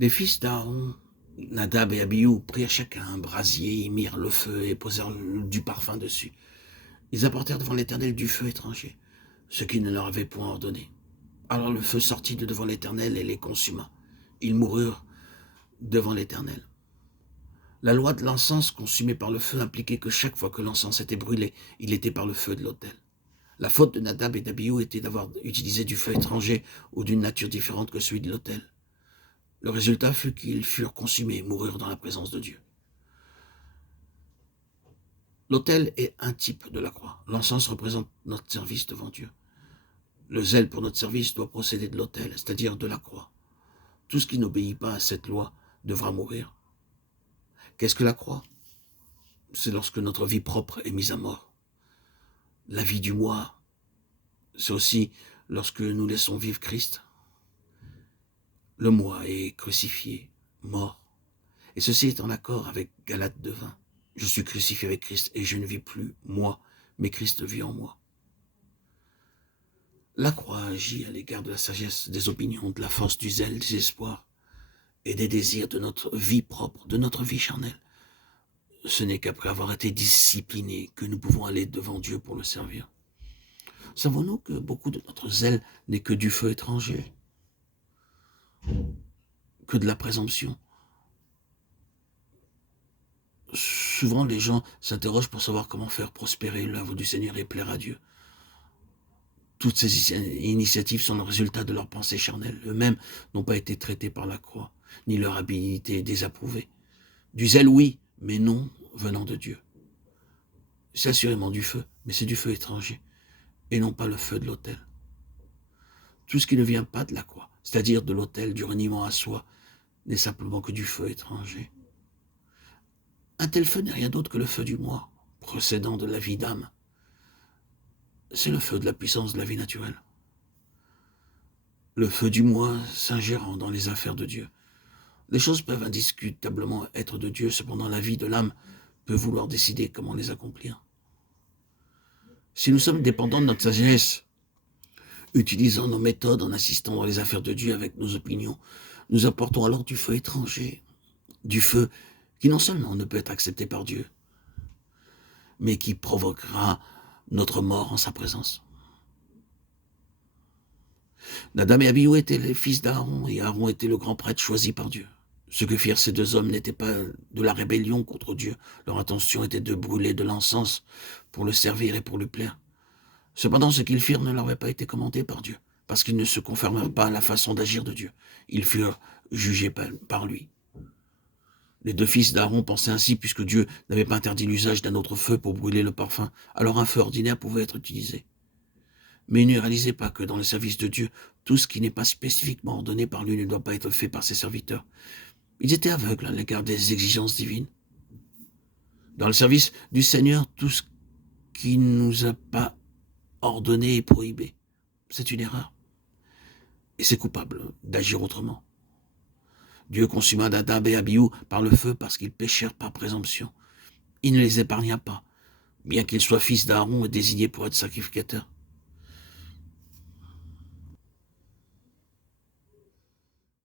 Les fils d'Aaron, Nadab et Abihu, prirent chacun un brasier, y mirent le feu et posèrent du parfum dessus. Ils apportèrent devant l'Éternel du feu étranger, ce qu'il ne leur avait point ordonné. Alors le feu sortit de devant l'Éternel et les consuma. Ils moururent devant l'Éternel. La loi de l'encens consumé par le feu impliquait que chaque fois que l'encens était brûlé, il était par le feu de l'autel. La faute de Nadab et d'Abihu était d'avoir utilisé du feu étranger ou d'une nature différente que celui de l'autel. Le résultat fut qu'ils furent consumés et moururent dans la présence de Dieu. L'autel est un type de la croix. L'encens représente notre service devant Dieu. Le zèle pour notre service doit procéder de l'autel, c'est-à-dire de la croix. Tout ce qui n'obéit pas à cette loi devra mourir. Qu'est-ce que la croix? C'est lorsque notre vie propre est mise à mort. La vie du moi, c'est aussi lorsque nous laissons vivre Christ. Le moi est crucifié, mort. Et ceci est en accord avec Galates 2:20. Je suis crucifié avec Christ et je ne vis plus moi, mais Christ vit en moi. La croix agit à l'égard de la sagesse, des opinions, de la force, du zèle, des espoirs et des désirs de notre vie propre, de notre vie charnelle. Ce n'est qu'après avoir été disciplinés que nous pouvons aller devant Dieu pour le servir. Savons-nous que beaucoup de notre zèle n'est que du feu étranger, que de la présomption? Souvent, les gens s'interrogent pour savoir comment faire prospérer l'œuvre du Seigneur et plaire à Dieu. Toutes ces initiatives sont le résultat de leurs pensées charnelles. Eux-mêmes n'ont pas été traités par la croix, ni leur habilité désapprouvée. Du zèle, oui, mais non venant de Dieu. C'est assurément du feu, mais c'est du feu étranger, et non pas le feu de l'autel. Tout ce qui ne vient pas de la croix, c'est-à-dire de l'autel, du reniement à soi, n'est simplement que du feu étranger. Un tel feu n'est rien d'autre que le feu du moi, procédant de la vie d'âme. C'est le feu de la puissance de la vie naturelle. Le feu du moi s'ingérant dans les affaires de Dieu. Les choses peuvent indiscutablement être de Dieu, cependant la vie de l'âme peut vouloir décider comment les accomplir. Si nous sommes dépendants de notre sagesse, utilisant nos méthodes en assistant dans les affaires de Dieu avec nos opinions, nous apportons alors du feu étranger, du feu qui non seulement ne peut être accepté par Dieu, mais qui provoquera notre mort en sa présence. Nadab et Abihu étaient les fils d'Aaron, et Aaron était le grand prêtre choisi par Dieu. Ce que firent ces deux hommes n'était pas de la rébellion contre Dieu. Leur intention était de brûler de l'encens pour le servir et pour lui plaire. Cependant, ce qu'ils firent ne leur avait pas été commandé par Dieu, parce qu'ils ne se conformèrent pas à la façon d'agir de Dieu. Ils furent jugés par lui. Les deux fils d'Aaron pensaient ainsi, puisque Dieu n'avait pas interdit l'usage d'un autre feu pour brûler le parfum, alors un feu ordinaire pouvait être utilisé. Mais ils ne réalisaient pas que dans le service de Dieu, tout ce qui n'est pas spécifiquement ordonné par lui ne doit pas être fait par ses serviteurs. Ils étaient aveugles à l'égard des exigences divines. Dans le service du Seigneur, tout ce qui ne nous a pas ordonné est prohibé. C'est une erreur. Et c'est coupable d'agir autrement. Dieu consuma Nadab et Abihu par le feu parce qu'ils péchèrent par présomption. Il ne les épargna pas, bien qu'ils soient fils d'Aaron et désignés pour être sacrificateurs.